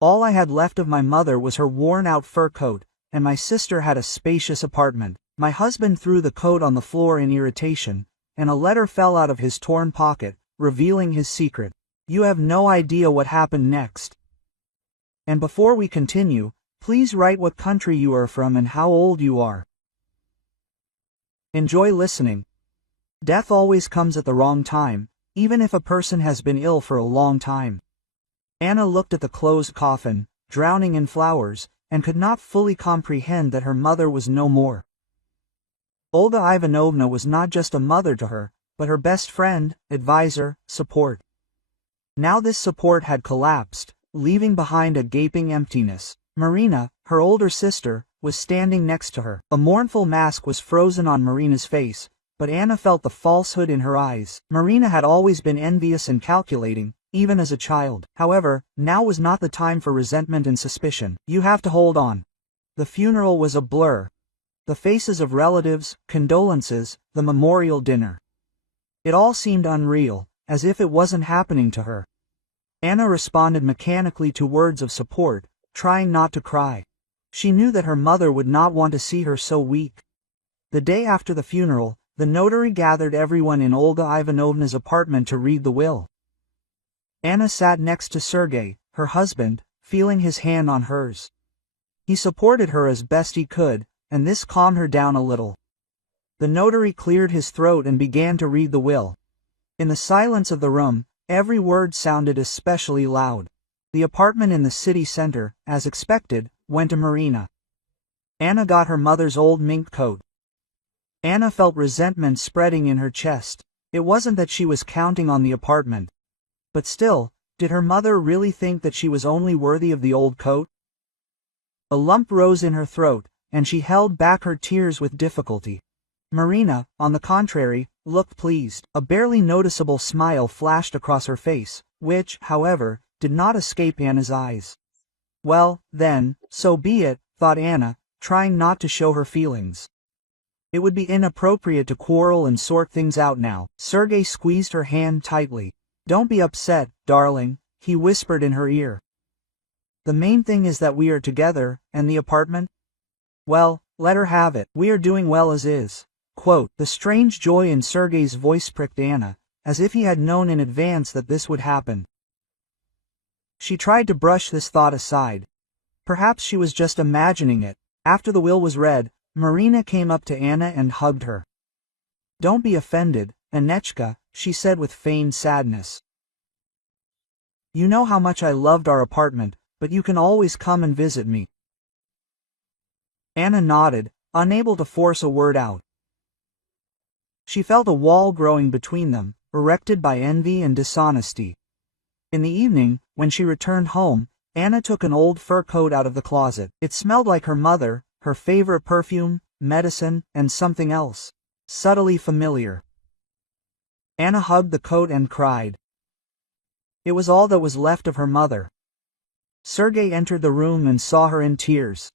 All I had left of my mother was her worn-out fur coat, and my sister had a spacious apartment. My husband threw the coat on the floor in irritation, and a letter fell out of his torn pocket, revealing his secret. You have no idea what happened next. And before we continue, please write what country you are from and how old you are. Enjoy listening. Death always comes at the wrong time, even if a person has been ill for a long time. Anna looked at the closed coffin, drowning in flowers, and could not fully comprehend that her mother was no more. Olga Ivanovna was not just a mother to her, but her best friend, advisor, support. Now this support had collapsed, leaving behind a gaping emptiness. Marina, her older sister, was standing next to her. A mournful mask was frozen on Marina's face, but Anna felt the falsehood in her eyes. Marina had always been envious and calculating, even as a child. However, now was not the time for resentment and suspicion. You have to hold on. The funeral was a blur. The faces of relatives, condolences, the memorial dinner. It all seemed unreal, as if it wasn't happening to her. Anna responded mechanically to words of support, trying not to cry. She knew that her mother would not want to see her so weak. The day after the funeral, the notary gathered everyone in Olga Ivanovna's apartment to read the will. Anna sat next to Sergei, her husband, feeling his hand on hers. He supported her as best he could, and this calmed her down a little. The notary cleared his throat and began to read the will. In the silence of the room, every word sounded especially loud. The apartment in the city center, as expected, went to Marina. Anna got her mother's old mink coat. Anna felt resentment spreading in her chest. It wasn't that she was counting on the apartment. But still, did her mother really think that she was only worthy of the old coat? A lump rose in her throat, and she held back her tears with difficulty. Marina, on the contrary, looked pleased. A barely noticeable smile flashed across her face, which, however, did not escape Anna's eyes. Well, then, so be it, thought Anna, trying not to show her feelings. It would be inappropriate to quarrel and sort things out now. Sergei squeezed her hand tightly. Don't be upset, darling, he whispered in her ear. The main thing is that we are together, and the apartment? Well, let her have it. We are doing well as is. Quote, the strange joy in Sergei's voice pricked Anna, as if he had known in advance that this would happen. She tried to brush this thought aside. Perhaps she was just imagining it. After the will was read, Marina came up to Anna and hugged her. Don't be offended, Anechka, she said with feigned sadness. You know how much I loved our apartment, but you can always come and visit me. Anna nodded, unable to force a word out. She felt a wall growing between them, erected by envy and dishonesty. In the evening, when she returned home, Anna took an old fur coat out of the closet. It smelled like her mother, her favorite perfume, medicine, and something else, subtly familiar. Anna hugged the coat and cried. It was all that was left of her mother. Sergei entered the room and saw her in tears.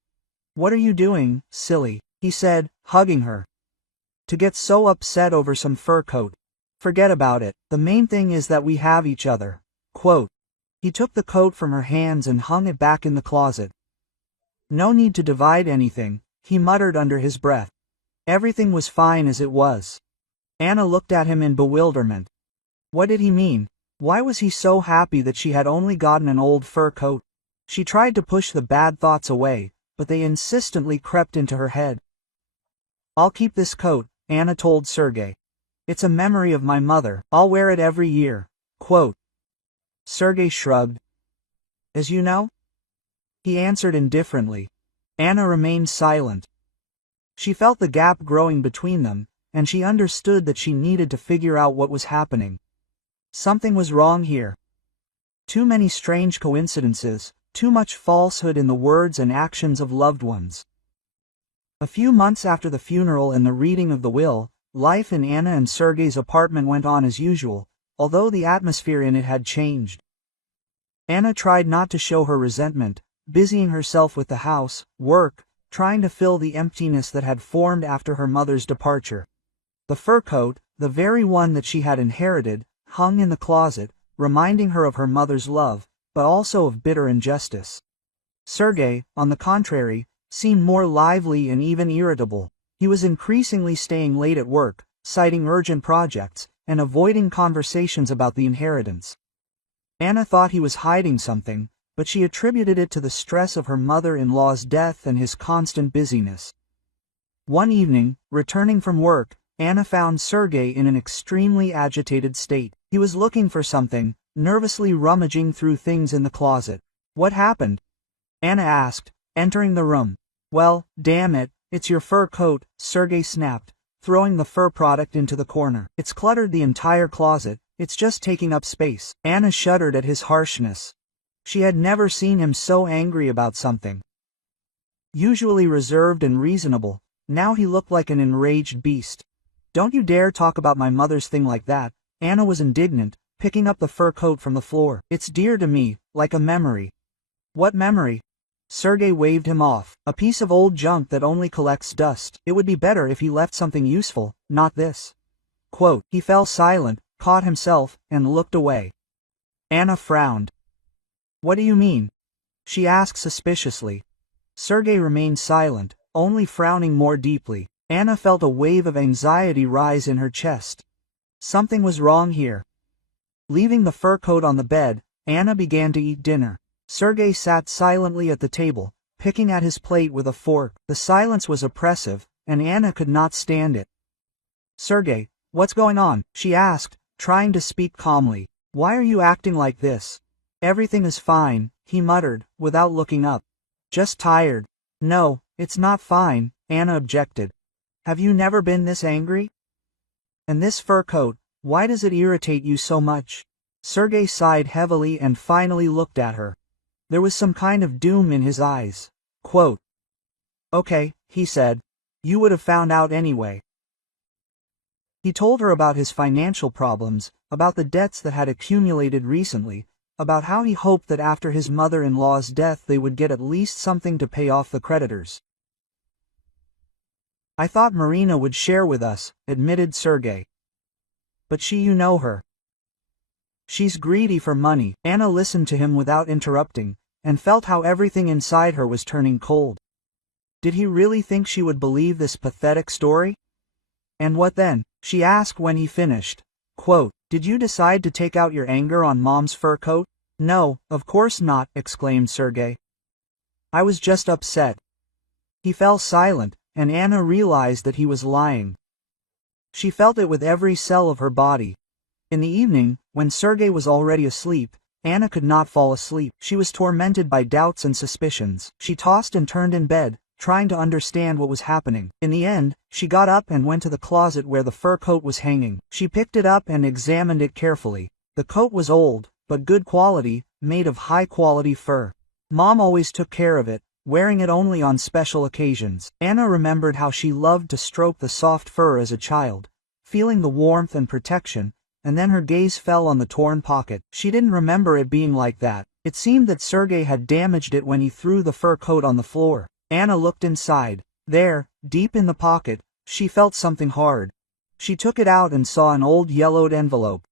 What are you doing, silly? He said, hugging her. To get so upset over some fur coat. Forget about it. The main thing is that we have each other. Quote. He took the coat from her hands and hung it back in the closet. No need to divide anything, he muttered under his breath. Everything was fine as it was. Anna looked at him in bewilderment. What did he mean? Why was he so happy that she had only gotten an old fur coat? She tried to push the bad thoughts away, but they insistently crept into her head. I'll keep this coat, Anna told Sergei. It's a memory of my mother. I'll wear it every year. Quote. Sergei shrugged. As you know? He answered indifferently. Anna remained silent. She felt the gap growing between them, and she understood that she needed to figure out what was happening. Something was wrong here. Too many strange coincidences, too much falsehood in the words and actions of loved ones. A few months after the funeral and the reading of the will, life in Anna and Sergei's apartment went on as usual, although the atmosphere in it had changed. Anna tried not to show her resentment, busying herself with the house, work, trying to fill the emptiness that had formed after her mother's departure. The fur coat, the very one that she had inherited, hung in the closet, reminding her of her mother's love, but also of bitter injustice. Sergei, on the contrary, seemed more lively and even irritable. He was increasingly staying late at work, citing urgent projects, and avoiding conversations about the inheritance. Anna thought he was hiding something, but she attributed it to the stress of her mother-in-law's death and his constant busyness. One evening, returning from work, Anna found Sergei in an extremely agitated state. He was looking for something, nervously rummaging through things in the closet. "What happened?" Anna asked, entering the room. "Well, damn it, it's your fur coat," Sergei snapped, throwing the fur product into the corner. "It's cluttered the entire closet, it's just taking up space." Anna shuddered at his harshness. She had never seen him so angry about something. Usually reserved and reasonable, now he looked like an enraged beast. "Don't you dare talk about my mother's thing like that," Anna was indignant, picking up the fur coat from the floor. "It's dear to me, like a memory." "What memory?" Sergei waved him off. "A piece of old junk that only collects dust. It would be better if he left something useful, not this." Quote. He fell silent, caught himself, and looked away. Anna frowned. "What do you mean?" she asked suspiciously. Sergei remained silent, only frowning more deeply. Anna felt a wave of anxiety rise in her chest. Something was wrong here. Leaving the fur coat on the bed, Anna began to eat dinner. Sergei sat silently at the table, picking at his plate with a fork. The silence was oppressive, and Anna could not stand it. "Sergei, what's going on?" she asked, trying to speak calmly. "Why are you acting like this?" "Everything is fine," he muttered, without looking up. "Just tired." "No, it's not fine," Anna objected. "Have you never been this angry? And this fur coat, why does it irritate you so much?" Sergei sighed heavily and finally looked at her. There was some kind of doom in his eyes. Quote. "Okay," he said. "You would have found out anyway." He told her about his financial problems, about the debts that had accumulated recently, about how he hoped that after his mother-in-law's death they would get at least something to pay off the creditors. "I thought Marina would share with us," admitted Sergei. "But you know her. She's greedy for money." Anna listened to him without interrupting, and felt how everything inside her was turning cold. Did he really think she would believe this pathetic story? "And what then?" she asked when he finished. Quote, "Did you decide to take out your anger on Mom's fur coat?" "No, of course not," exclaimed Sergei. "I was just upset." He fell silent, and Anna realized that he was lying. She felt it with every cell of her body. In the evening, when Sergei was already asleep, Anna could not fall asleep. She was tormented by doubts and suspicions. She tossed and turned in bed, trying to understand what was happening. In the end, she got up and went to the closet where the fur coat was hanging. She picked it up and examined it carefully. The coat was old, but good quality, made of high-quality fur. Mom always took care of it, wearing it only on special occasions. Anna remembered how she loved to stroke the soft fur as a child, feeling the warmth and protection, and then her gaze fell on the torn pocket. She didn't remember it being like that. It seemed that Sergei had damaged it when he threw the fur coat on the floor. Anna looked inside. There, deep in the pocket, she felt something hard. She took it out and saw an old yellowed envelope.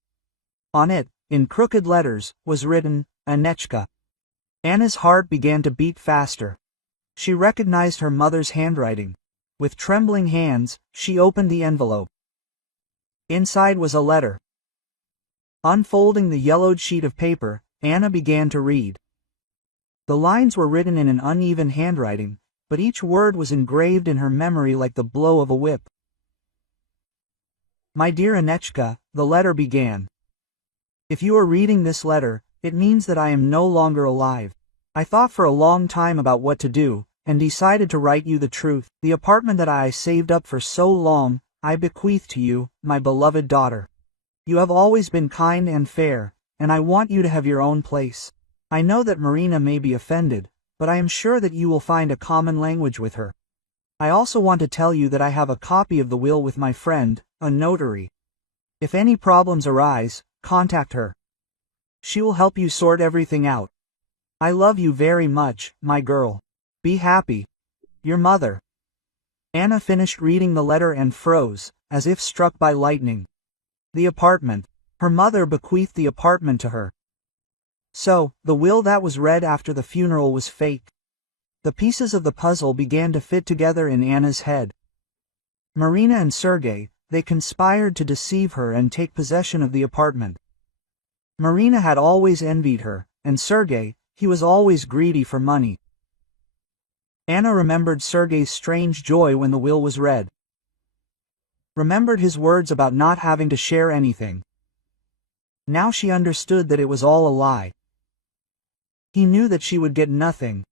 On it, in crooked letters, was written, "Anechka." Anna's heart began to beat faster. She recognized her mother's handwriting. With trembling hands, she opened the envelope. Inside was a letter. Unfolding the yellowed sheet of paper, Anna began to read. The lines were written in an uneven handwriting, but each word was engraved in her memory like the blow of a whip. "My dear Anechka," the letter began. "If you are reading this letter, it means that I am no longer alive. I thought for a long time about what to do, and decided to write you the truth. The apartment that I saved up for so long, I bequeath to you, my beloved daughter. You have always been kind and fair, and I want you to have your own place. I know that Marina may be offended, but I am sure that you will find a common language with her. I also want to tell you that I have a copy of the will with my friend, a notary. If any problems arise, contact her. She will help you sort everything out. I love you very much, my girl. Be happy. Your mother." Anna finished reading the letter and froze, as if struck by lightning. The apartment. Her mother bequeathed the apartment to her. So, the will that was read after the funeral was fake. The pieces of the puzzle began to fit together in Anna's head. Marina and Sergei, they conspired to deceive her and take possession of the apartment. Marina had always envied her, and Sergei, he was always greedy for money. Anna remembered Sergei's strange joy when the will was read. Remembered his words about not having to share anything. Now she understood that it was all a lie. He knew that she would get nothing.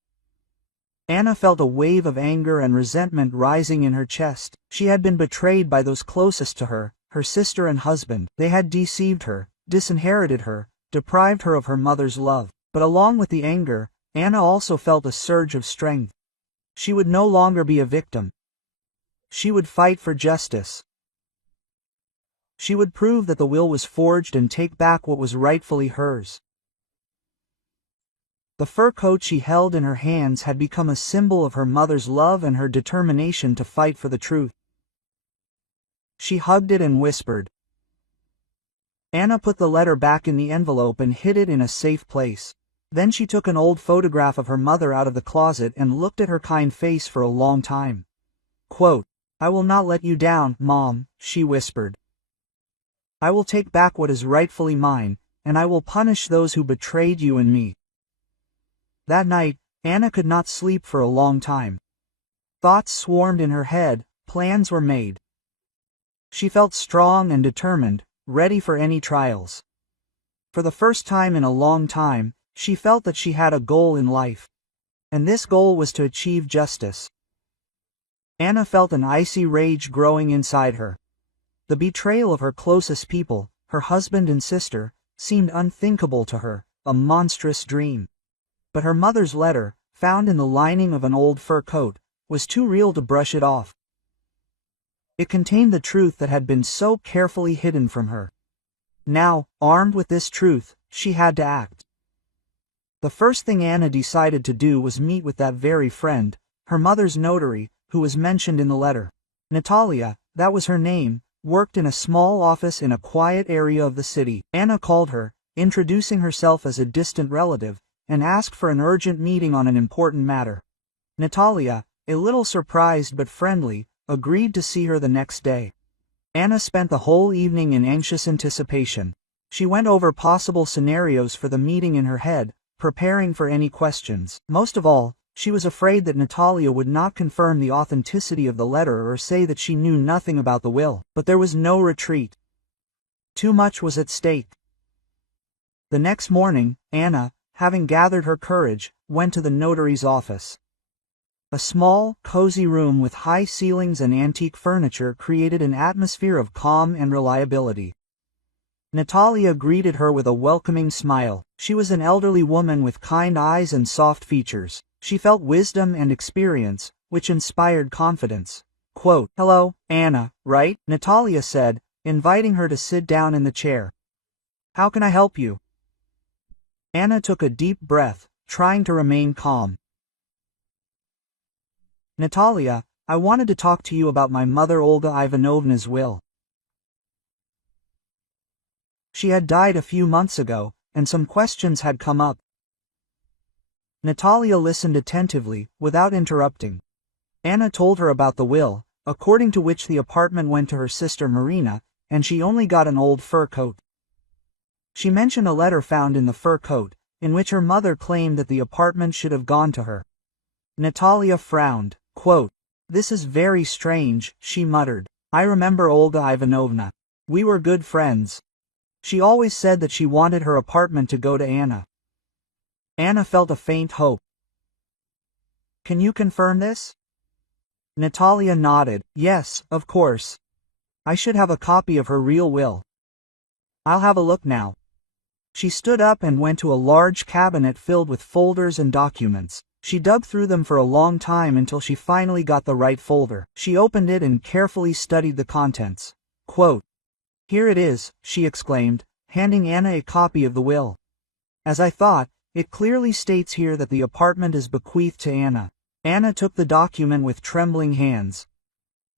Anna felt a wave of anger and resentment rising in her chest. She had been betrayed by those closest to her, her sister and husband. They had deceived her, disinherited her, deprived her of her mother's love. But along with the anger, Anna also felt a surge of strength. She would no longer be a victim. She would fight for justice. She would prove that the will was forged and take back what was rightfully hers. The fur coat she held in her hands had become a symbol of her mother's love and her determination to fight for the truth. She hugged it and whispered. Anna put the letter back in the envelope and hid it in a safe place. Then she took an old photograph of her mother out of the closet and looked at her kind face for a long time. Quote, "I will not let you down, Mom," she whispered. "I will take back what is rightfully mine, and I will punish those who betrayed you and me." That night, Anna could not sleep for a long time. Thoughts swarmed in her head, plans were made. She felt strong and determined, ready for any trials. For the first time in a long time, she felt that she had a goal in life. And this goal was to achieve justice. Anna felt an icy rage growing inside her. The betrayal of her closest people, her husband and sister, seemed unthinkable to her, a monstrous dream. But her mother's letter, found in the lining of an old fur coat, was too real to brush it off. It contained the truth that had been so carefully hidden from her. Now, armed with this truth, she had to act. The first thing Anna decided to do was meet with that very friend, her mother's notary, who was mentioned in the letter. Natalia, that was her name, worked in a small office in a quiet area of the city. Anna called her, introducing herself as a distant relative, and asked for an urgent meeting on an important matter. Natalia, a little surprised but friendly, agreed to see her the next day. Anna spent the whole evening in anxious anticipation. She went over possible scenarios for the meeting in her head, preparing for any questions. Most of all, she was afraid that Natalia would not confirm the authenticity of the letter or say that she knew nothing about the will. But there was no retreat. Too much was at stake. The next morning, Anna, having gathered her courage, went to the notary's office. A small, cozy room with high ceilings and antique furniture created an atmosphere of calm and reliability. Natalia greeted her with a welcoming smile. She was an elderly woman with kind eyes and soft features. She felt wisdom and experience, which inspired confidence. Quote, "Hello, Anna, right?" Natalia said, inviting her to sit down in the chair. "How can I help you?" Anna took a deep breath, trying to remain calm. "Natalia, I wanted to talk to you about my mother Olga Ivanovna's will. She had died a few months ago, and some questions had come up." Natalia listened attentively, without interrupting. Anna told her about the will, according to which the apartment went to her sister Marina, and she only got an old fur coat. She mentioned a letter found in the fur coat, in which her mother claimed that the apartment should have gone to her. Natalia frowned. Quote, "This is very strange," she muttered. "I remember Olga Ivanovna. We were good friends. She always said that she wanted her apartment to go to Anna." Anna felt a faint hope. "Can you confirm this?" Natalia nodded. "Yes, of course. I should have a copy of her real will. I'll have a look now." She stood up and went to a large cabinet filled with folders and documents. She dug through them for a long time until she finally got the right folder. She opened it and carefully studied the contents. Quote, "Here it is," she exclaimed, handing Anna a copy of the will. "As I thought, it clearly states here that the apartment is bequeathed to Anna." Anna took the document with trembling hands.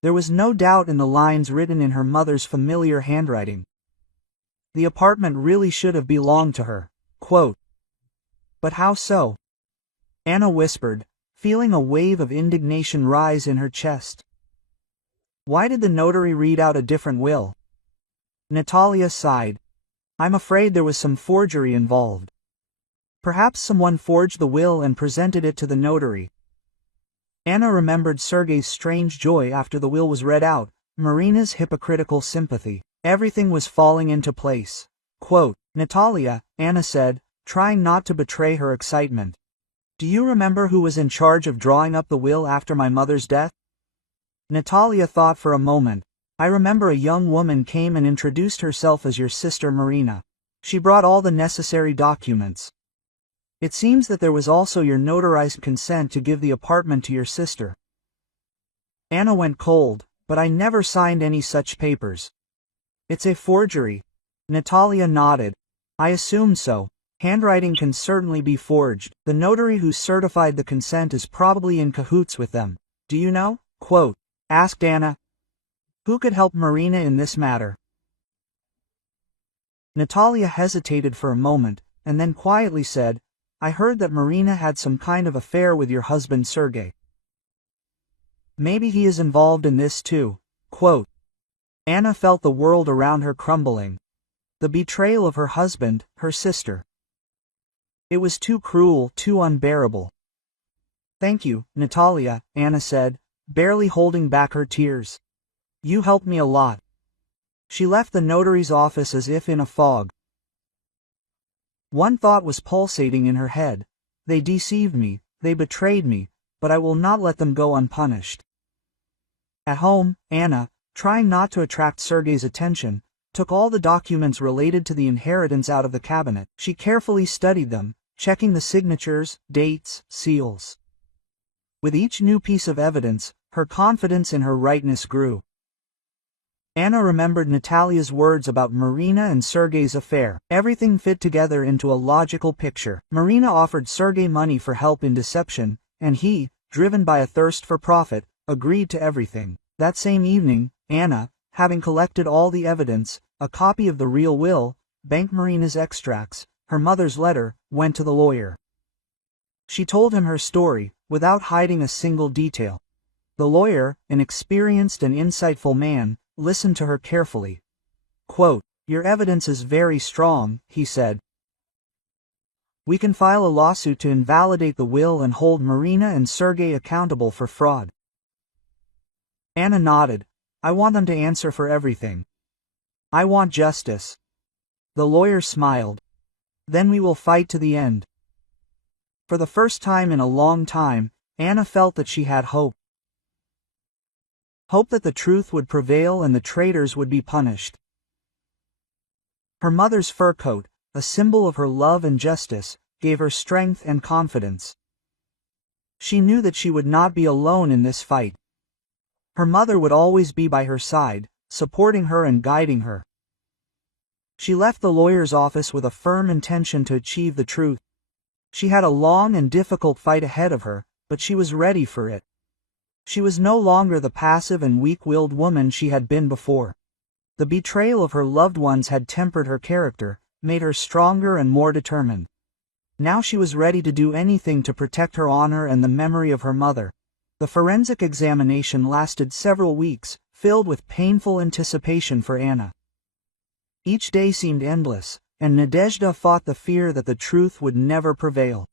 There was no doubt in the lines written in her mother's familiar handwriting. The apartment really should have belonged to her. Quote, But how so? Anna whispered, feeling a wave of indignation rise in her chest. Why did the notary read out a different will? Natalia sighed. I'm afraid there was some forgery involved. Perhaps someone forged the will and presented it to the notary. Anna remembered Sergei's strange joy after the will was read out, Marina's hypocritical sympathy. Everything was falling into place. Quote, Natalia, Anna said, trying not to betray her excitement. Do you remember who was in charge of drawing up the will after my mother's death? Natalia thought for a moment. I remember a young woman came and introduced herself as your sister Marina. She brought all the necessary documents. It seems that there was also your notarized consent to give the apartment to your sister. Anna went cold, but I never signed any such papers. It's a forgery. Natalia nodded. I assumed so. Handwriting can certainly be forged. The notary who certified the consent is probably in cahoots with them. Do you know? Quote, asked Anna. Who could help Marina in this matter? Natalia hesitated for a moment, and then quietly said, I heard that Marina had some kind of affair with your husband Sergei. Maybe he is involved in this too. Quote, Anna felt the world around her crumbling. The betrayal of her husband, her sister. It was too cruel, too unbearable. Thank you, Natalia, Anna said, barely holding back her tears. You helped me a lot. She left the notary's office as if in a fog. One thought was pulsating in her head. They deceived me, they betrayed me, but I will not let them go unpunished. At home, Anna, trying not to attract Sergei's attention, took all the documents related to the inheritance out of the cabinet. She carefully studied them, checking the signatures, dates, seals. With each new piece of evidence, her confidence in her rightness grew. Anna remembered Natalia's words about Marina and Sergei's affair. Everything fit together into a logical picture. Marina offered Sergei money for help in deception, and he, driven by a thirst for profit, agreed to everything. That same evening, Anna, having collected all the evidence, a copy of the real will, Bank Marina's extracts, her mother's letter, went to the lawyer. She told him her story, without hiding a single detail. The lawyer, an experienced and insightful man, listened to her carefully. Quote, Your evidence is very strong, he said. We can file a lawsuit to invalidate the will and hold Marina and Sergei accountable for fraud. Anna nodded. I want them to answer for everything. I want justice. The lawyer smiled. Then we will fight to the end. For the first time in a long time, Anna felt that she had hope. Hope that the truth would prevail and the traitors would be punished. Her mother's fur coat, a symbol of her love and justice, gave her strength and confidence. She knew that she would not be alone in this fight. Her mother would always be by her side, supporting her and guiding her. She left the lawyer's office with a firm intention to achieve the truth. She had a long and difficult fight ahead of her, but she was ready for it. She was no longer the passive and weak-willed woman she had been before. The betrayal of her loved ones had tempered her character, made her stronger and more determined. Now she was ready to do anything to protect her honor and the memory of her mother. The forensic examination lasted several weeks, filled with painful anticipation for Anna. Each day seemed endless, and Nadezhda fought the fear that the truth would never prevail.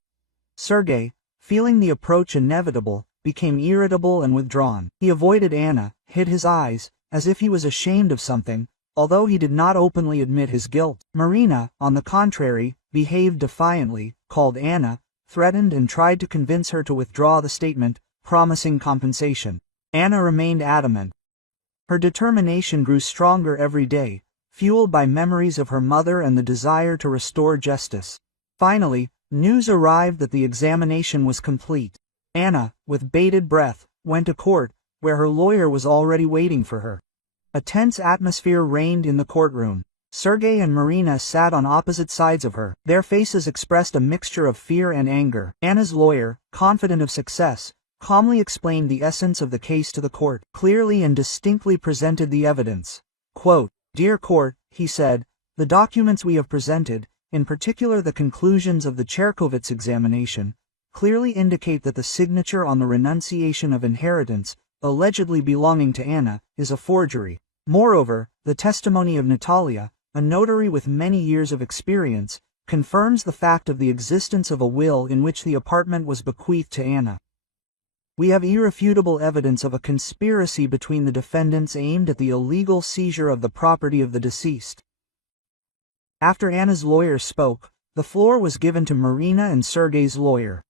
Sergei, feeling the approach inevitable, became irritable and withdrawn. He avoided Anna, hid his eyes, as if he was ashamed of something, although he did not openly admit his guilt. Marina, on the contrary, behaved defiantly, called Anna, threatened and tried to convince her to withdraw the statement, promising compensation. Anna remained adamant. Her determination grew stronger every day, fueled by memories of her mother and the desire to restore justice. Finally, news arrived that the examination was complete. Anna, with bated breath, went to court, where her lawyer was already waiting for her. A tense atmosphere reigned in the courtroom. Sergei and Marina sat on opposite sides of her. Their faces expressed a mixture of fear and anger. Anna's lawyer, confident of success, calmly explained the essence of the case to the court, clearly and distinctly presented the evidence. Quote, Dear court, he said, the documents we have presented, in particular the conclusions of the Cherkovets examination, clearly indicate that the signature on the renunciation of inheritance, allegedly belonging to Anna, is a forgery. Moreover, the testimony of Natalia, a notary with many years of experience, confirms the fact of the existence of a will in which the apartment was bequeathed to Anna. We have irrefutable evidence of a conspiracy between the defendants aimed at the illegal seizure of the property of the deceased. After Anna's lawyer spoke, the floor was given to Marina and Sergei's lawyer.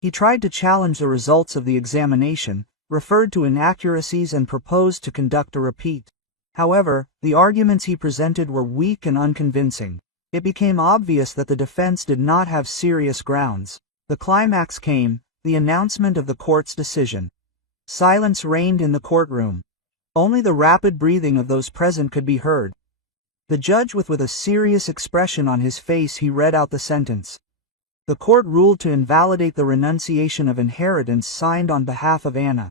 He tried to challenge the results of the examination, referred to inaccuracies and proposed to conduct a repeat. However, the arguments he presented were weak and unconvincing. It became obvious that the defense did not have serious grounds. The climax came, the announcement of the court's decision. Silence reigned in the courtroom. Only the rapid breathing of those present could be heard. The judge with a serious expression on his face he read out the sentence. The court ruled to invalidate the renunciation of inheritance signed on behalf of Anna.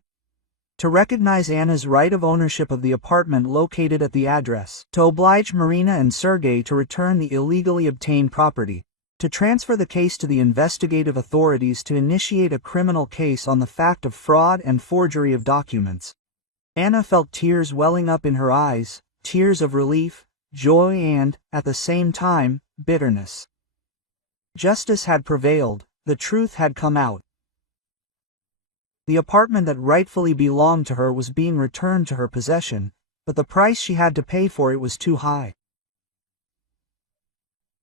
To recognize Anna's right of ownership of the apartment located at the address. To oblige Marina and Sergei to return the illegally obtained property. To transfer the case to the investigative authorities to initiate a criminal case on the fact of fraud and forgery of documents. Anna felt tears welling up in her eyes, tears of relief, joy and, at the same time, bitterness. Justice had prevailed, the truth had come out. The apartment that rightfully belonged to her was being returned to her possession, but the price she had to pay for it was too high.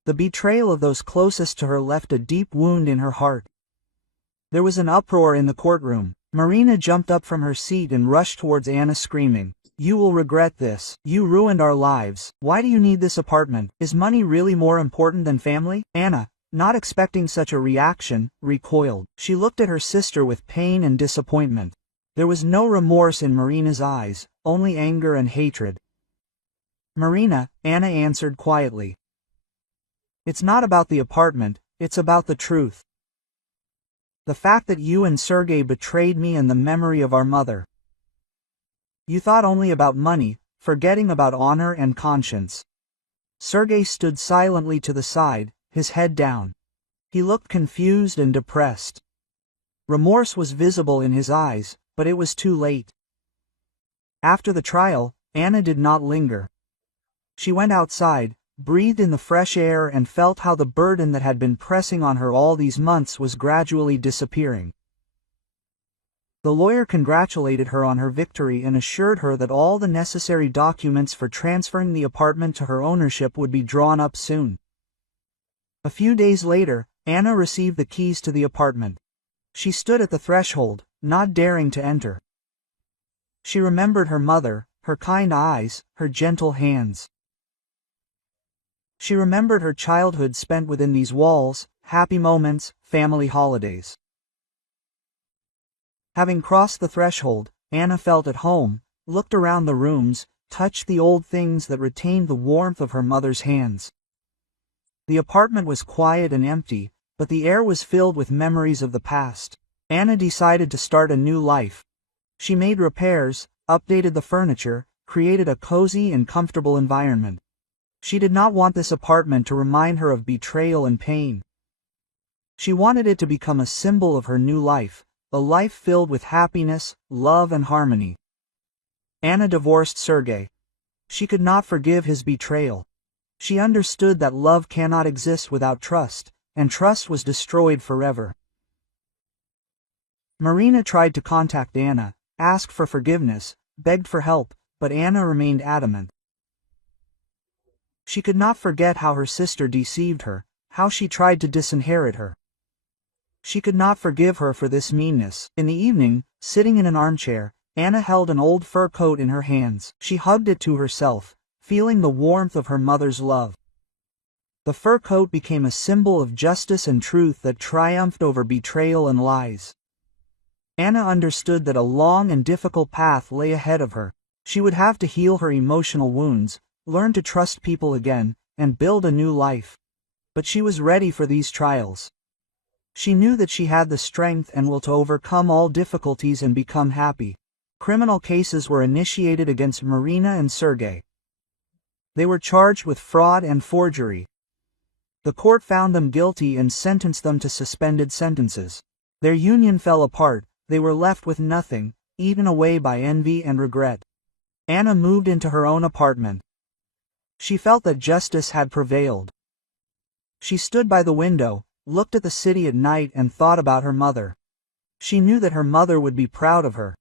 The betrayal of those closest to her left a deep wound in her heart. There was an uproar in the courtroom. Marina jumped up from her seat and rushed towards Anna screaming, "You will regret this. You ruined our lives. Why do you need this apartment? Is money really more important than family?" Anna, not expecting such a reaction, recoiled. She looked at her sister with pain and disappointment. There was no remorse in Marina's eyes, only anger and hatred. "Marina," Anna answered quietly. "It's not about the apartment, it's about the truth. The fact that you and Sergei betrayed me and the memory of our mother. You thought only about money, forgetting about honor and conscience." Sergei stood silently to the side, his head down. He looked confused and depressed. Remorse was visible in his eyes, but it was too late. After the trial, Anna did not linger. She went outside, breathed in the fresh air and felt how the burden that had been pressing on her all these months was gradually disappearing. The lawyer congratulated her on her victory and assured her that all the necessary documents for transferring the apartment to her ownership would be drawn up soon. A few days later, Anna received the keys to the apartment. She stood at the threshold, not daring to enter. She remembered her mother, her kind eyes, her gentle hands. She remembered her childhood spent within these walls, happy moments, family holidays. Having crossed the threshold, Anna felt at home, looked around the rooms, touched the old things that retained the warmth of her mother's hands. The apartment was quiet and empty, but the air was filled with memories of the past. Anna decided to start a new life. She made repairs, updated the furniture, created a cozy and comfortable environment. She did not want this apartment to remind her of betrayal and pain. She wanted it to become a symbol of her new life, a life filled with happiness, love and harmony. Anna divorced Sergei. She could not forgive his betrayal. She understood that love cannot exist without trust, and trust was destroyed forever. Marina tried to contact Anna, asked for forgiveness, begged for help, but Anna remained adamant. She could not forget how her sister deceived her, how she tried to disinherit her. She could not forgive her for this meanness. In the evening, sitting in an armchair, Anna held an old fur coat in her hands. She hugged it to herself, feeling the warmth of her mother's love. The fur coat became a symbol of justice and truth that triumphed over betrayal and lies. Anna understood that a long and difficult path lay ahead of her. She would have to heal her emotional wounds, learn to trust people again, and build a new life. But she was ready for these trials. She knew that she had the strength and will to overcome all difficulties and become happy. Criminal cases were initiated against Marina and Sergei. They were charged with fraud and forgery. The court found them guilty and sentenced them to suspended sentences. Their union fell apart, they were left with nothing, eaten away by envy and regret. Anna moved into her own apartment. She felt that justice had prevailed. She stood by the window, looked at the city at night and thought about her mother. She knew that her mother would be proud of her.